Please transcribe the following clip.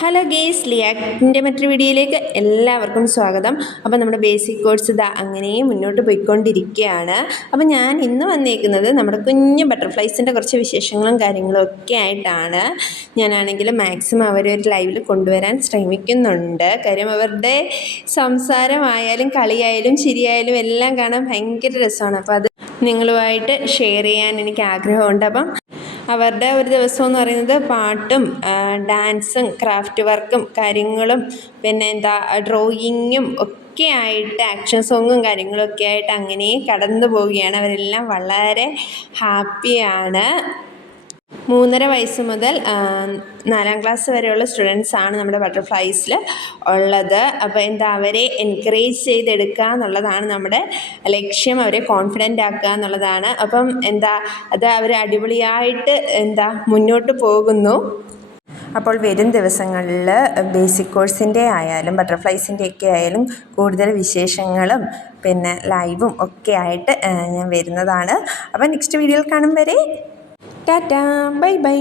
Hello guys, ലിയാക്കിൻ്റെ മറ്റൊരു വീഡിയോയിലേക്ക് എല്ലാവർക്കും സ്വാഗതം. അപ്പോൾ നമ്മുടെ ബേസിക് കോഴ്സ് ഇതാ അങ്ങനെ മുന്നോട്ട് പോയിക്കൊണ്ടിരിക്കുകയാണ്. അപ്പോൾ ഞാൻ ഇന്ന് വന്നേക്കുന്നത് നമ്മുടെ കുഞ്ഞു ബട്ടർഫ്ലൈസിൻ്റെ കുറച്ച് വിശേഷങ്ങളും കാര്യങ്ങളും ഒക്കെ ആയിട്ടാണ്. ഞാനാണെങ്കിൽ മാക്സിമം അവരെ ഒരു ലൈവിൽ കൊണ്ടുവരാൻ ശ്രമിക്കുന്നുണ്ട്. കാര്യം അവരുടെ സംസാരമായാലും കളിയായാലും ചിരിയായാലും എല്ലാം കാണാൻ ഭയങ്കര രസമാണ്. അപ്പോൾ അത് നിങ്ങളുമായിട്ട് ഷെയർ ചെയ്യാൻ എനിക്ക് ആഗ്രഹമുണ്ട്. അപ്പം അവരുടെ ഒരു ദിവസം എന്ന് പറയുന്നത് പാട്ടും ഡാൻസും ക്രാഫ്റ്റ് വർക്കും കാര്യങ്ങളും പിന്നെ ഡ്രോയിങ്ങും ഒക്കെ ആയിട്ട് ആക്ഷൻ സോങ്ങും കാര്യങ്ങളൊക്കെ ആയിട്ട് അങ്ങനെ കടന്നു പോവുകയാണ്. അവരെല്ലാം വളരെ ഹാപ്പിയാണ്. 3.5 വയസ്സ് മുതൽ 4ാം ക്ലാസ് വരെയുള്ള സ്റ്റുഡൻസാണ് നമ്മുടെ ബട്ടർഫ്ലൈസിൽ ഉള്ളത്. അപ്പോൾ അവരെ എൻകറേജ് ചെയ്തെടുക്കുക എന്നുള്ളതാണ് നമ്മുടെ ലക്ഷ്യം. അവരെ കോൺഫിഡൻ്റ് ആക്കുക എന്നുള്ളതാണ്. അപ്പം അത് അവർ അടിപൊളിയായിട്ട് മുന്നോട്ട് പോകുന്നു. അപ്പോൾ വരും ദിവസങ്ങളിൽ ബേസിക് കോഴ്സിൻ്റെ ആയാലും ബട്ടർഫ്ലൈസിൻ്റെ ഒക്കെ ആയാലും കൂടുതൽ വിശേഷങ്ങളും പിന്നെ ലൈവും ഒക്കെ ആയിട്ട് ഞാൻ വരുന്നതാണ്. അപ്പോൾ നെക്സ്റ്റ് വീഡിയോയിൽ കാണും വരെ ടാറ്റാ, ബൈ ബൈ.